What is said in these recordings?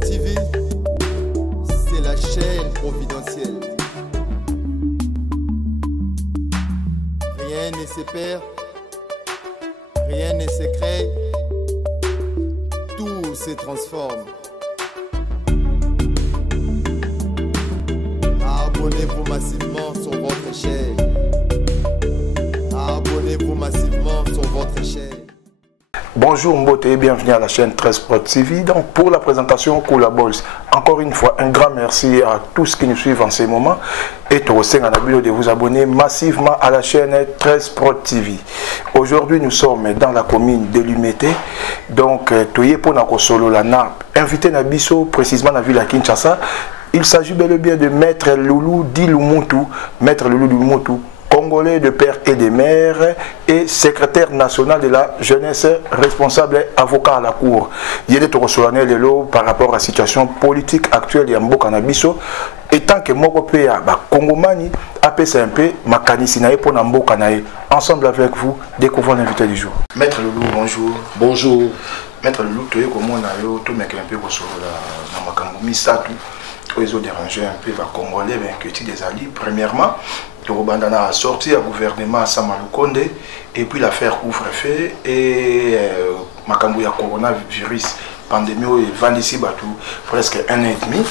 TV, c'est la chaîne providentielle. Rien ne se perd, rien ne se crée, tout se transforme. Abonnez-vous massivement sur votre chaîne. Abonnez-vous massivement sur votre chaîne. Bonjour Mbote et bienvenue à la chaîne 13 Pro TV. Donc pour la présentation Collabols, encore une fois un grand merci à tous qui nous suivent en ces moments et aussi de vous abonner massivement à la chaîne 13 Pro TV. Aujourd'hui nous sommes dans la commune de Lumete, donc Toye Ponako Solo la NAP, invité Nabiso précisément dans la ville à Kinshasa. Il s'agit bel et bien de Maître Loulou Dilumutu, Maître Loulou Dilumutu, Congolais de père et de mère et secrétaire national de la jeunesse, responsable avocat à la cour. Il y a des solennels par rapport à la situation politique actuelle de Mboka Nabiso. Et tant que Moko Péa, Congomani, APCMP, Makanisinae pour Mboka Nae. Ensemble avec vous, découvrons l'invité du jour. Maître Loulou, bonjour. Bonjour. Maître Loulou, tu es comme on a eu tout mec un peu sur la Makango Misatu. Ils ont dérangé un peu les Congolais, mais que tu des alliés. Premièrement, Torobandana a sorti un gouvernement à Samalukonde, et puis l'affaire ouvre-feu, et Makambu ya coronavirus, pandémie, et Vandissi Batou, presque 1 an et demi.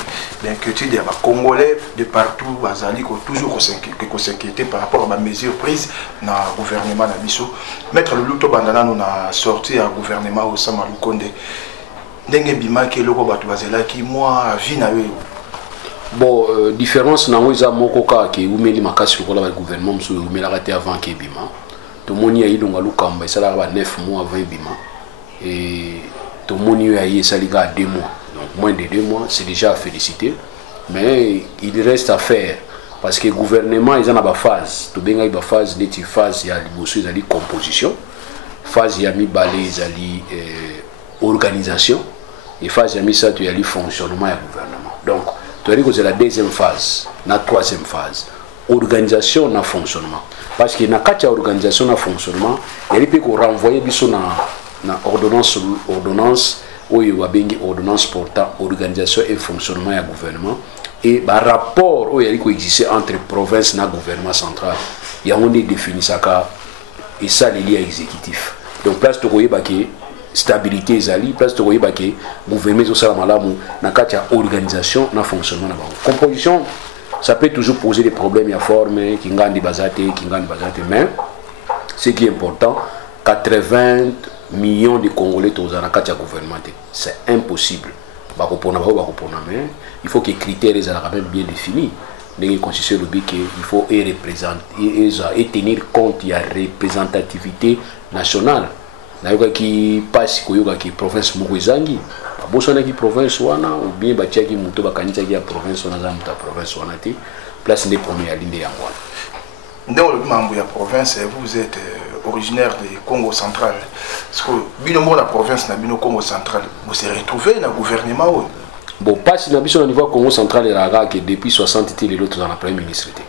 L'inquiétude des Congolais de partout, Bazali, toujours s'inquiéter par rapport à la mesure prise dans le gouvernement Nabiso. Maître Luto Bandana, nous a sorti un gouvernement au Samalukonde. Dengue Bima, qui est le Robatou Bazela, qui, moi, vie n'a eu. Bon, différence dans les mokoka qui ou meli makasi ko la gouvernement so ou mela raté avant que bima. To moni ayi donc alu kamba ça là 9 mois avant bima et to moni ayi ça liga 2 mois. Donc moins de 2 mois, c'est déjà à féliciter, mais il reste à faire parce que le gouvernement ils en a ba phase. To benga ba phase neti phase ya liboso ezali composition, phase ya mi balé ezali organisation et phase ya mi ça tu yali fonctionnement ya gouvernement. Donc c'est la deuxième phase, la troisième phase. Organisation na fonctionnement. Parce que na katia organisation na fonctionnement, il peut qu'on renvoyer biso na ordonnance ou ordonnance portant organisation et fonctionnement du gouvernement et par rapport où il y a existé entre province et gouvernement central. Il y a un défini ça et ça les liens exécutifs. Donc place de stabilité ezali place to koyeba ke gouvernement osala malamu na kati ya organisation na fonctionnement na bango. Composition ça peut toujours poser des problèmes à forme kingandi bazate mais ce qui est important 80 millions de Congolais toza na kati ya gouvernement c'est impossible bakopona mais il faut que les critères soient quand même bien définis. Il faut représenter et tenir compte de la représentativité nationale. Nayoka qui passe koyoka qui province mokozangi bosona qui province wana ou bien batia qui muto bakanita qui province wana za muta province wana ti place des premières lignes ya ngwana. Dans le membre de la province, vous êtes originaire du Congo central. Parce que binomo la province na bino Congo central, vous serez retrouvé dans le gouvernement. Bon passe na biso au niveau Congo central et raga que depuis 60 était les autres dans la premier ministre té.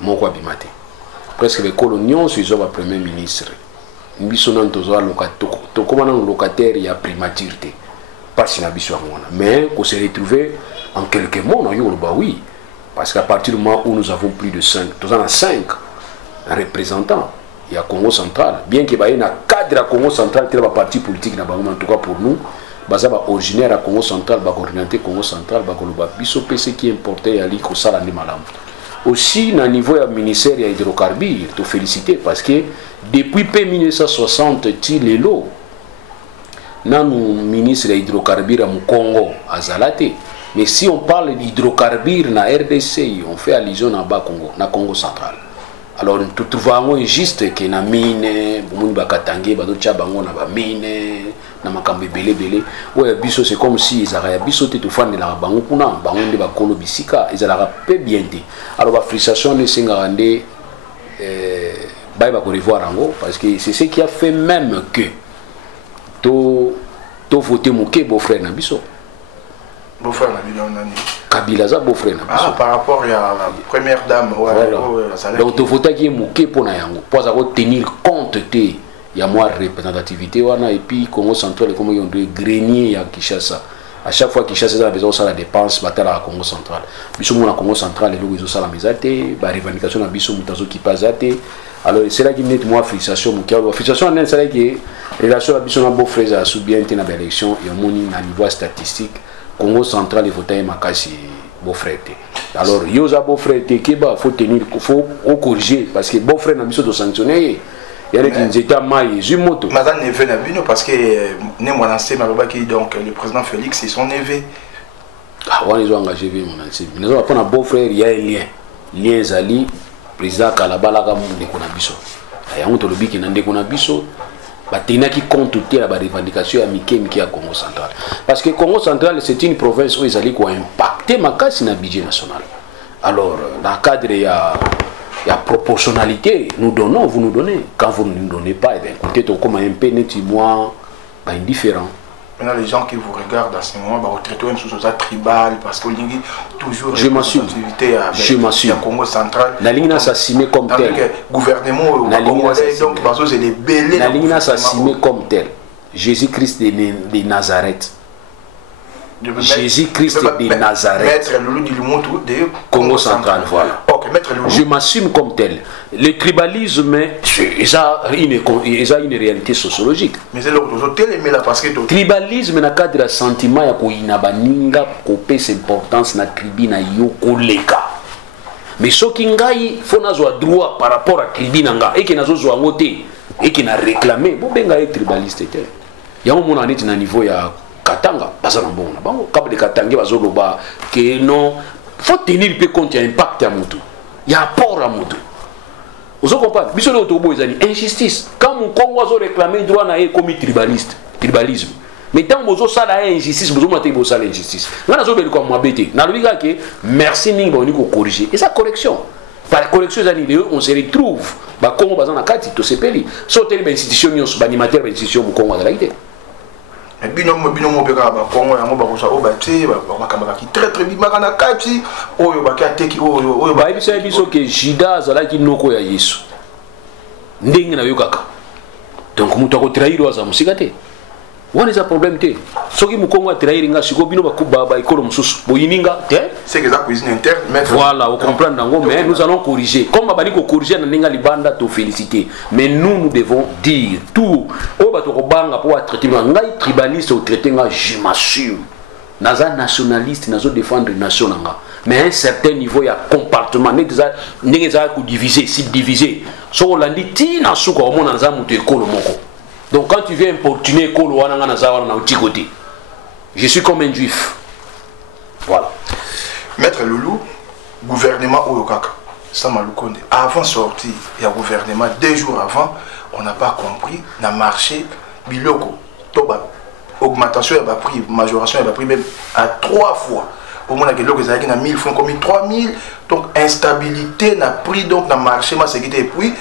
Moko abimate. Presque les colonions ils ont le premier ministre. Biso nan tozo locataire il y a primaturité parce na biso ngona mais qu'on se retrouver en quelques mois on yoruba oui parce qu'à partir du moment où nous avons plus de 5 représentants il y a Congo central bien que ba na cadre à Congo central tel ba parti politique na bango en tout cas pour nous baza ba originaire à Congo central ba orienté Congo central ba koloba biso PC qui importait ya li ko sala ni malamu. Aussi, au niveau du ministère de l'hydrocarbure, il faut féliciter parce que depuis 1960, il est là. Nous ministre de l'hydrocarbure au Congo, à Zalate. Mais si on parle d'hydrocarbure dans la RDC, on fait allusion dans le Congo, dans le Congo central. Alors, nous trouvons juste que dans les mines, nous avons mine, c'est comme si ils avaient bisoté tout fan de la bango kuna bango de bakolo bisika ils allaient peu bien dit alors la frustration de Singarande ba ko revoir ango parce que c'est ce qui a fait même que to voter moké beau-frère na biso beau-frère na biso nani Kabila za beau-frère na biso par rapport à la première dame donc to voter qui moké pour na yango pour ça tenir compte de il y a moins représentativité wana et puis Congo central comme ils ont des greniers à Kinshasa à chaque fois qu'ils chassent ça besoin ça la dépense batala à Congo central biso mon Congo central et ils ont ça la misate ba revendication na biso mutazo qui passe alors c'est là qui net moi frustration mon cœur frustration c'est là qui relation à biso na beau frère à sous bien na élection et moni na niveau statistique Congo central et voter makasi beau frère alors yoza beau frère qui ba faut tenir faut corriger parce que beau frère na biso de sanctionner. Il y a des états maïs, Jumoto. Mazan neveu n'a vu parce que donc le président Félix c'est son neveu. Ah ouais, ils ont engagé mon ancien. Mais nous avons un beau frère, il y a un lien Zali, président Kalabala comme de Konabiso. Il y a un autre lobby qui n'a de Konabiso. Batena qui compte tout la revendication à Congo central. Parce que Congo central c'est une province où ils allaient impacter ma casse dans le budget national. Alors dans le cadre il y a proportionnalité, nous donnons, vous nous donnez. Quand vous ne nous donnez pas, eh bien, écoutez, comme un peu moi, indifférent. Maintenant, les gens qui vous regardent à ce moment, vous traitez une chose tribale parce qu'on dit toujours je m'assume. Je m'assume. Congo central. La ligne n'a s'assumé comme tel. Gouvernement congolais, donc parce que c'est les bélés. La ligne n'a s'assumé comme tel. Jésus-Christ de Nazareth. Jésus-Christ de Nazareth. Maître Loulou du Lumontou de Congo central, voilà. Je m'assume comme tel. Le tribalisme, il a une réalité sociologique. Mais c'est le parce que tribalisme na cadre de sentiment ya ko inabaninga kopé importance na tribu na yo koleka. Mais ce qui ngai faut nazo droit par rapport à tribu nanga et qui nazo zo ngote et qui na réclamer bo benga être tribaliste tel. Ya mo na net na niveau ya Katanga baza na bongo na bango kaba de Katanga bazo loba que non faut tenir peu compte ya impact ya mutu. Ya apport à mutu. Vous comprenez? Biso le otobo ezali injustice. Quand mon Congo a réclamé droit na comme tribalisme. Mais tant que ça la injustice, vous avez dit ça l'injustice. Là nazo beli comme mabete. Na lobi que merci mingi ba ko corriger. Et ça correction. Par correction on se retrouve ba Congo baza na kati to sepeli. So tele ba institution nyonso ba animateur ba institution mu Congo la idée. Et binomo peka ba Congo yango ba kosa o ba te ba makamba ki très bimaka na kati oyo ba kateki oyo ba biso ke Jida zalaki noko ya Yesu. Ndenge na yokaka. Donc mutu ko trahir wa za musika te. Wana za problème te. Soki mu Congo trahir nga siko bino ba ikolo mususu. Boyininga te. C'est que ça cuisine interne mais voilà, vous comprenez dango mais nous allons corriger. Comme bali ko corriger na ninga libanda to féliciter. Mais nous devons dire tout. O ba to ko banga pour traiter ngai tribaliste ou traiter nga je m'assume. Naza nationaliste nazo défendre nation nga. Mais à un certain niveau il y a comportement n'est ça ko diviser, subdiviser. So landi ti na suka o mona za mutu ekolo moko. Donc quand tu viens importuner ekolo wana nga na za wana na utikoti. Je suis comme un juif. Voilà. Maître Loulou, gouvernement Oyokaka, Samaloukonde, avant sortie, il y a gouvernement, 2 jours avant, on n'a pas compris, on a marché, biloko, toba, augmentation, il y a prix, majoration, il y a prix même à 3 fois. Au moins, il y a 1000 francs, comme 3000, donc instabilité, n'a pris, donc, n'a marché, ma sécurité, et puis,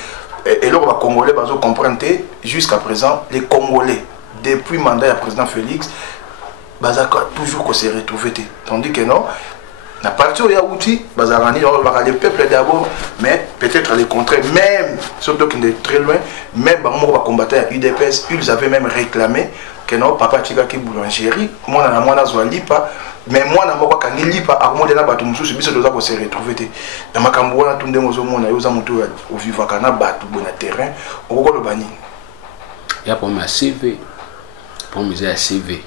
et là, on va Congolais, on va comprendre, jusqu'à présent, les Congolais, depuis le mandat du président Félix, Bazaka toujours qu'on s'est retrouvé. Tandis que non, la partie où il y a outils, Bazarani, on va les peuples d'abord, mais peut-être les contraires, même, surtout qu'ils sont très loin, même on va combattre à UDPS, ils avaient même réclamé que non, papa Tika qui boulangerie, moi, on a lipa, mais moi, on a pas quand lipa, à moi, on a battu monsieur, c'est ça qu'on s'est retrouvé. Dans ma camboua, tout le monde a eu un moto au vivacana, battu bon terrain, au Golo Bani. Il y a pour moi CV, pour moi, c'est CV.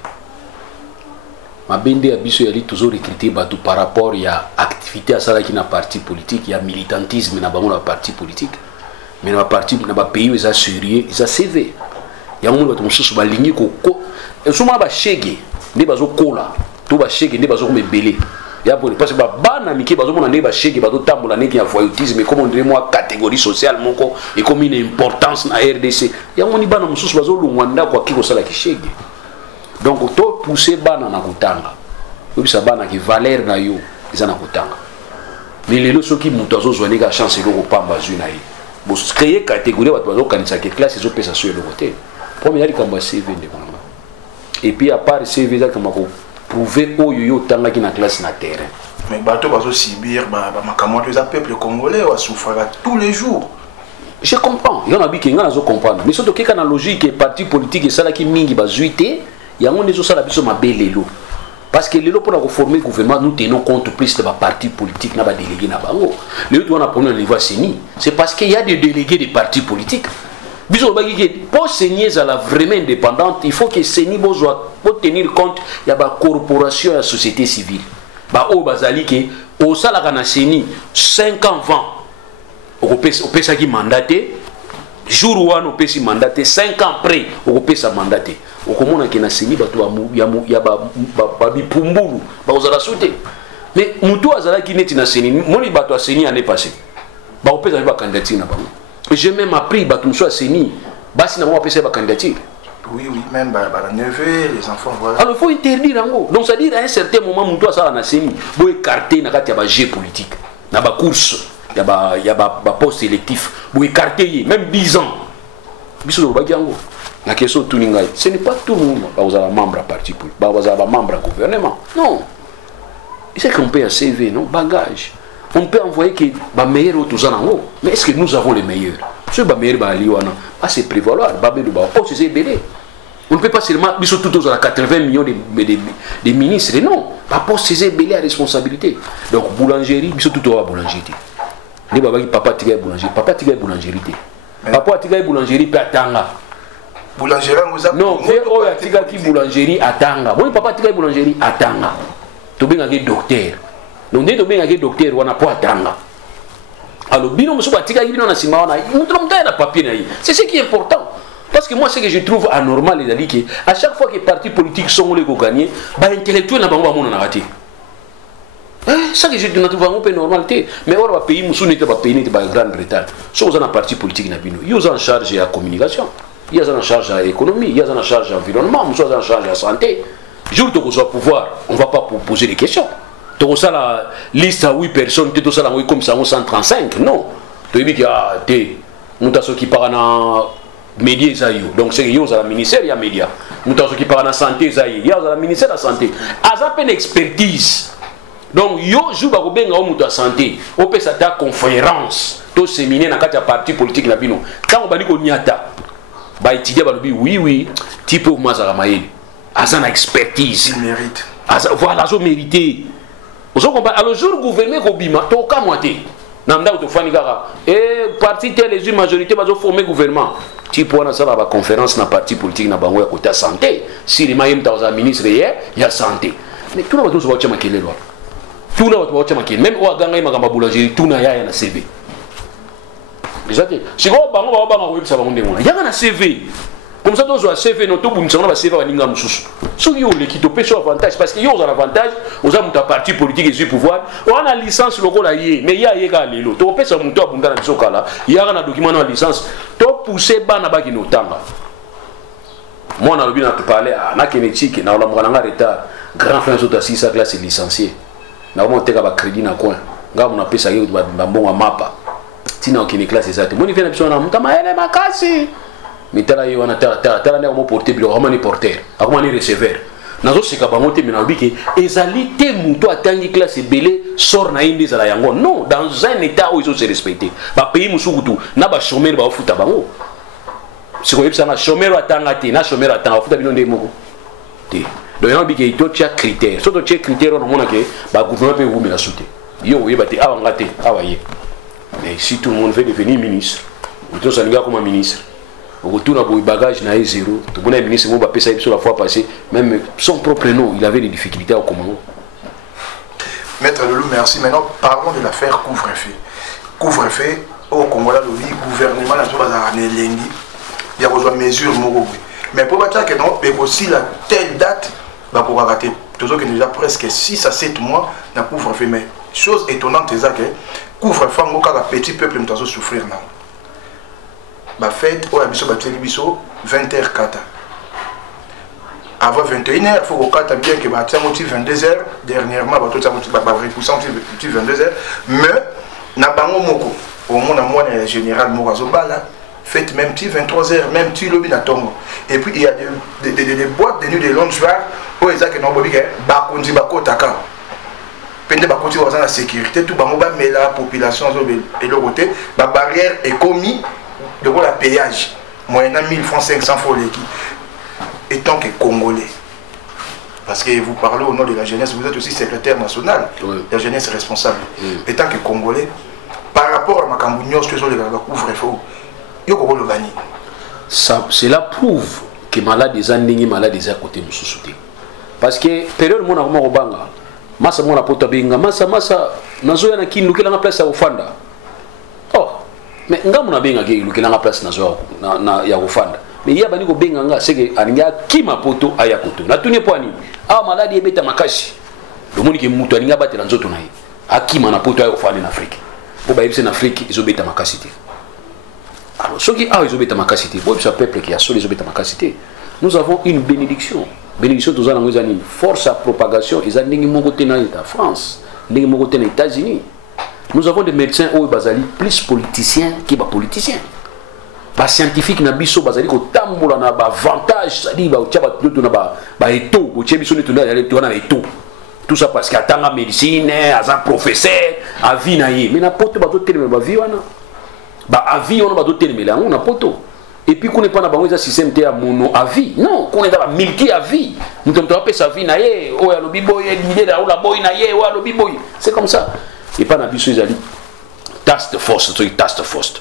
Ma bende abiso yali toujours recruté batu par rapport à activité à ça qui na parti politique, il y a militantisme na bango na parti politique. Mais na parti na ba pays ils a sérieux, ils a CV. Il y a monde batu mususu ba lingi ko et souvent ba shege, ne bazo kola, to ba shege ne bazo me belé. Ya bon parce que ba bana miki bazo mona ne ba shege bazo tambola ne ki ya voyoutisme comme on dirait moi catégorie sociale moko et comme une importance na RDC. Ya moni bana mususu bazo lungwanda kwa kiko sala ki shege. Donc to pousser bana na kutanga obisa bana ki valeur na yo ezana kutanga mais lelo soki mutu azozwani ka chance eloko pamba zwi na ye bo créer catégorie bato bazokanisa ke classe ezopesa so eloko te premier ali kamba CV nde mama et puis à part CV za kama ko prouver oyo yo tangaki na classe na terrain mais bato bazo subir ba makamwa les peuple congolais wa souffrir tous les jours. Je comprends, il y en a qui nazo comprendre mais surtout que na logique parti politique et ça là qui mingi bazuité yango nezo sala biso mabelelo Parce que les gens pour former le gouvernement, nous tenons compte plus de la parti politique, de délégués. Les gens qui ont le niveau CENI, c'est parce qu'il y a des délégués des partis politiques. Pour CENI à la vraiment indépendante, il faut que CENI pour tenir compte de la corporation et la société civile. Au Bazali, au Salagana CENI, 5 ans avant, au PESA qui mandaté, jour où on peut s'y mandater, 5 ans après, on peut s'y mandater. Au commun qui n'a CENI, il y a des pumburu, il sauté. Mais Moutou Azala qui n'est pas CENI, moi il bateau à CENI l'année passée. On peut s'y candidature. J'ai même appris que nous sommes CENI, basi n'a pas pu s'y candidature. Oui, même les neveux, les enfants, voilà. Alors il faut interdire en gros. Donc ça veut dire à un certain moment, Moutou Azala n'a CENI, il faut écarter un jeu politique, dans la course. Il y a un poste électif, vous écartez même 10 ans. La question de ce n'est pas tout le monde qui est membre du parti politique, qui est membre du gouvernement. Non. C'est qu'on peut un CV, non? Bagage. On peut envoyer que les meilleurs autres en haut. Mais est-ce que nous avons les meilleurs? Ceux qui sont les meilleurs, c'est prévaloir. On ne peut pas seulement, surtout aux 80 millions de ministres. Non. Pas pour ces belés à responsabilité. Donc, boulangerie, surtout à boulangerie. Les papa tiga boulangerie, papa tiga boulangerie. Papa tiga boulangerie peut attendre. Boulangerie non, fait oh ya tiga qui boulangerie attendre. Moi papa tiga boulangerie attendre. To benga ke docteur. Donc dès to benga ke docteur on a pas attendre. Alors bino muso ba tiga bino na sima on a na papier na yi. C'est ce qui est important. Parce que moi ce que je trouve anormal les que à chaque fois que les partis politiques sont les gagner, ba intellectuel na bango ba mona na raté. Ça que je trouve un peu normalité. Mais on va payer Moussou n'était pas payé de la Grande-Bretagne. Si vous avez un parti politique, ils ont en charge de la communication, ils ont en charge de l'économie, ils ont en charge de l'environnement, ils ont en charge de la santé. Jour où vous avez pouvoir, on ne va pas poser des questions. Tu as la liste à 8 personnes, tu as la comme ça, 135. Non. Tu dis que nous avons ceux qui parlent dans médias. Donc c'est que la ministère, il y a médias. Nous avons ceux qui parlent dans la santé, il y a la ministère de la santé. À une expertise. Donc, yo joue ba benga o mutu santé, o pe sa ta conférence, to séminaire na kati ya parti politique na bino. Quand on ba liko nyata, ba étudier ba lobi oui, type mazara mayeli. Azana expertise, il mérite. Voilà, zo mérité. Ozo combat alors jour gouvernement ko bima to ka moité. Na mda to fani kaka parti tel les une majorité ba zo former gouvernement. Type wana ça ba conférence na parti politique na bango ya côté santé. Si les mayem ta za ministre hier, il y a santé. Mais tout le monde zo chama kelelo. Tout le monde même au Ganga Magamba boulangerie tout na ya na CV. Exactement. Si go bango ba bango web ça ba ndemo. Ya na CV. Comme ça dozo CV no to bunisa na CV ba ninga mususu. So yo le kito peso avantage parce que yo ont avantage, aux a muta parti politique et du pouvoir, on a licence lokola yé, mais ya yeka lelo. To pesa muto abunda na sokala, ya na document na licence. To pousser bana ba ki no tanga. Moi na lobi na te parler na kenetique na la mwana retard. Grand frère de 6 classe licencié. Na monter ka ba crédit na coin nga mona pesa yo ba mbonga mapa tina okini classe ezate moni vient na biso na mutama ele makasi mitala yo na tala na mo porter bilo romani porter akoma ni receveur nazo sika bango te mina biki ezali te muto atangi classe belé sort na indi za la yango non dans un état où ils sont se respecter ba pays musukutu na ba chômeur ba ofuta bango siko yebisa na chômeur atanga te na chômeur atanga ofuta bino nde moko te. Donc, il y a des critères. Surtout les critères, on a que le gouvernement peut vous mettre. Mais si tout le monde veut devenir ministre, vous êtes comme ministre, vous retournez à vos bagages, na zéro. Tout le monde est ministre, vous avez passé la fois passée, même son propre nom, il avait des difficultés au commandement. Maître Loulou, merci. Maintenant, parlons de l'affaire couvre-feu. Couvre-feu, au Congo, le gouvernement, il y a besoin de mesures. Mais pour dire que non, mais aussi la telle date, bah pour rater. Toujours que déjà presque 6 à 7 mois, na couvre-feu. Mais chose étonnante, c'est que couvre-feu, on a petit peuple qui souffrir. Bah fête, on a biso 20h04. Avant 21h, il faut qu'on bien que bah tiens 22h. Dernièrement, bah tout ça repoussant 22h. Mais na bango moko, au moins na moi général Morazoba là. Faites même petit 23h, même petit lobby na tongo. Et puis il y a des boîtes de nuit de longe bar où ils ont que non bobi que bakondi bako taka. Pende bakondi dans la sécurité tout bango ba mais la population et le côté ba barrière est commis de la péage moyennant 1000 francs 500 francs l'équipe. Étant que congolais parce que vous parlez au nom de la jeunesse, vous êtes aussi secrétaire national de la jeunesse responsable. Et tant que Congolais, par rapport à ma Cambouignos, que les couvre-feu, cela prouve que malade des années, malade des à côté de sous-souté. Parce que, période mon arme au banga, massa mon apôtre benga, massa, nazo na kin, luki la place à Ofanda. Oh, mais nga mon benga, luki la place nazo na ya Ofanda. Mais il y a bani ko benga nga, c'est que ania ki ma poto ayakoto. Na tuni po ani, ah malade ebeta makashi. Le monde qui mutu ania bate na nzoto na ye. Akima na poto ya Ofanda en Afrique. Pour ba en Afrique, ils obeta makasité. Alors, ceux qui ont les makasité, pour ce peuple qui a sur les makasité, nous avons une bénédiction. Bénédiction, nous avons une force à propagation. Ils ont une France, une aux États-Unis. Nous avons des médecins au Bazali plus politiciens que politiciens. Les scientifiques na biso Bazali ko tambola na ba avantage, ça dit ba tchaba tout na ba eto, bo tchebi so ne tuna ya to na eto. Tout ça parce qu'attend la médecine, à un professeur, à vie naïe. Mais n'importe quoi d'autre tellement ba vie wana. Bah à vie on a d'autres tellement là, on a poto. Et puis qu'on n'est pas dans un système de mono à vie. Non, qu'on est dans multi à vie. Nous devons appeler sa vie naïe, oh ya lobi boy, l'idée là, oh la boy naïe, oh lobi boy. C'est comme ça. Et pas dans biso ils allaient task force, c'est task force.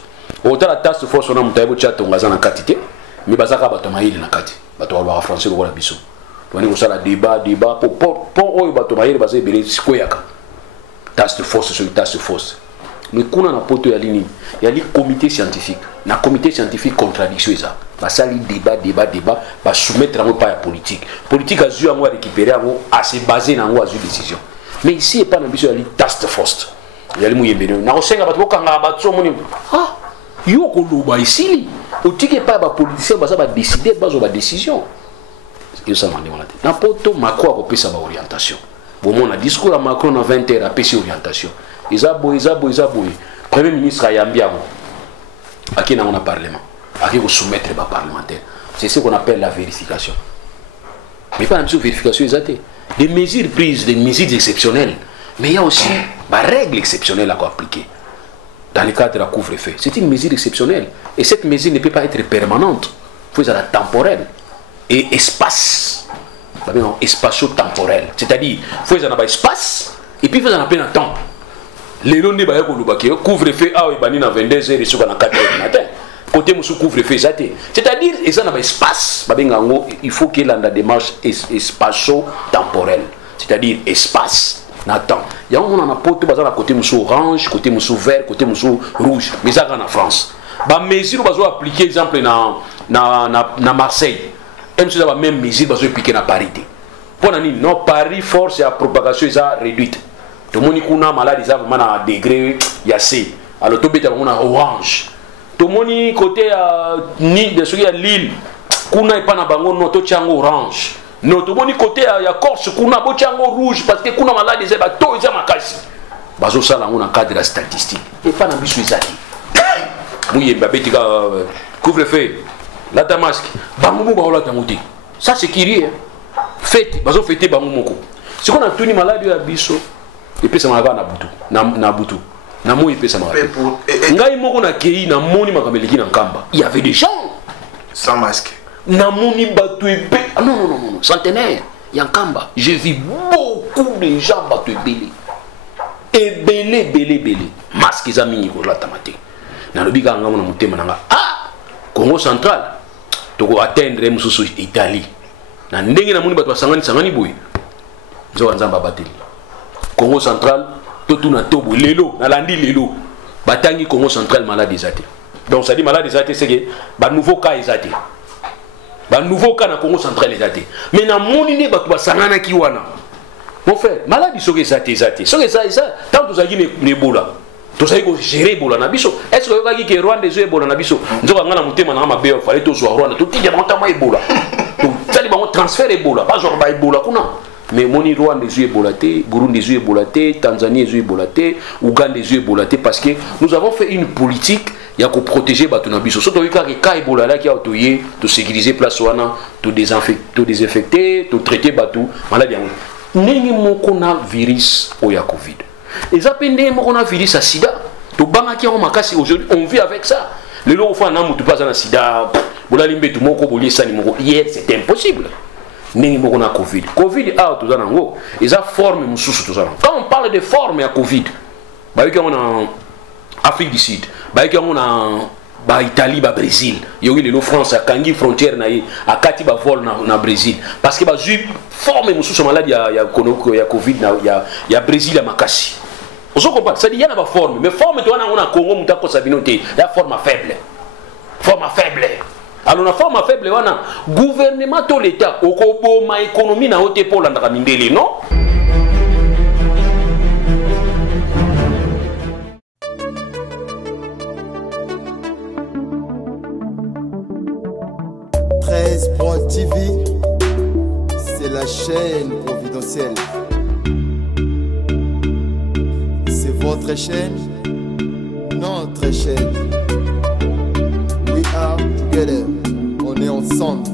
Autant la task force on a monté au chat on a na quantité, mais bazaka bato maïli na quantité. Bato wa français ko la biso. On est au sala débat pour oyo bato maïli bazé belé sikoyaka. Task force sur task force. Mais quand on a poto ya ligne, il y a les comités scientifiques. Na comité scientifique contradiction ça. Ba sali débat, ba soumettre en pas la politique. Politique a dû à récupérer à se baser dans une décision. Mais ici il pas dans biso ya li task force. Il y a les moyens bénéfiques. Na osenga bato kanga bato moni. Ah, yo ko loba ici. O tike pas ba politicien ba ça ba décider bazo ba décision. C'est ça m'a demandé. Na poto Macron a repris sa orientation. Bon mon discours à Macron en 20 heures a payé orientation. Isaboy. Premier ministre a yambiamo. À qui on a parlement. À qui on soumettre les parlementaires. C'est ce qu'on appelle la vérification. Mais pas une vérification exacte. Des mesures prises, des mesures exceptionnelles. Mais il y a aussi des règles exceptionnelles à appliquer. Dans le cadre de la couvre-feu. C'est une mesure exceptionnelle. Et cette mesure ne peut pas être permanente. Il faut être temporelle. Et espace. Espacio-temporel. C'est-à-dire, il faut avoir un espace. Et puis il faut avoir un temps. Les lois ne couvre-feu à 22h et sur 4h du matin. Côté moussou couvre-feu, c'est-à-dire, il y a un espace. Il faut qu'il y ait une démarche espacio-temporelle. C'est-à-dire, espace. Nathan. Il y a un pote côté moussou orange, côté moussou vert, côté moussou rouge. Mais ça, en France. Les mesures sont appliquées, exemple, dans Marseille. Même si la même mesure va appliquer dans Paris. Pour non, Paris, force et la propagation est réduite. Tout le monde qui a malade, il a vraiment un degré, il y a C. Alors, tout le monde a orange. Tout le monde côté de ceux qui a Lille, qui n'a pas de orange. Non, tout le monde côté à Corse, qui n'a pas de rouge, parce que qui a malade, il a tout, il a ma casse. Bazo ça, on a un cadre statistique. Et pas dans le bisu, il y a un couvre-feu. La Damasque, Bangoumo Baola Tamouti. Ça c'est qui rit. Fête, bazo fêter Bangoumoko. Si on a tenu malade à Bisso, et puis ça m'a na Boutou, na Boutou. Na Mou et puis ça m'a rappelé. Ngai Moko na Kei, na Moni Makameliki na Kamba. Il y avait des gens sans masque. Na Moni Batou épée. Ah non, centenaire. Il y a un Kamba. J'ai vu beaucoup de gens Batou ébélé. Ébélé. Masque, ils ont mis la tamate. Na le biga ngamo na mutema nanga. Ah! Congo central. Toko atteindre mususu Italie. Na ndenge na muni bato sangani boy. Zo nzamba bateli. Congo central totu na tobo lelo na landi lelo. Batangi Congo central malade ezate. Donc ça dit malade ezate c'est que ba nouveau cas ezate. Ba nouveau cas na Congo central ezate. Mais na moni ne bato sangana ki wana. Mon frère, maladie soke ezate. Soke ça tant to zaki ne Ebola. To sai ko gérer Ebola na biso. Est-ce que va ki Rwanda ezo Ebola na biso? Nzoka ngana mutema na mabe fallait to zo Rwanda to tija monta ma Ebola. To sali bango transfert Ebola, pas genre ba Ebola kuna. Mais moni Rwanda ezo Ebola te, Burundi ezo Ebola te, Tanzanie ezo Ebola te, Ouganda ezo Ebola te parce que nous avons fait une politique ya ko protéger bato na biso. Soto wika ka Ebola la ki autoyer, to sécuriser place wana, to désinfecter, to traiter bato maladie yango. Ndenge moko na virus oya Covid. Et ça pendant mon a virus à sida. To banga ki makasi aujourd'hui on vit avec ça. Le lot fois na mutu pas na sida. Bola limbe tout moko boli sani moko. Hier c'était impossible. Nengi moko na Covid. Covid a tout ça nango. Ils a forme mususu tout ça. Quand on parle de forme à Covid, bah on a Afrique du Sud, bah on a Italie, bah Brésil. Yogi le France a kangi frontière na a kati ba vol na Brésil. Parce que bah ju forme mususu maladie ya Covid na ya Brésil ya makasi. On se comprend. Ça dit il y a pas forme, mais forme toi on a Congo mutako sabinote, la forme faible. Forme faible. Alors la forme faible wana gouvernement to l'état okobo ma économie na hote pour la mindele non. Prod TV, c'est la chaîne providentielle. C'est votre chaîne, notre chaîne. We are together, on est ensemble.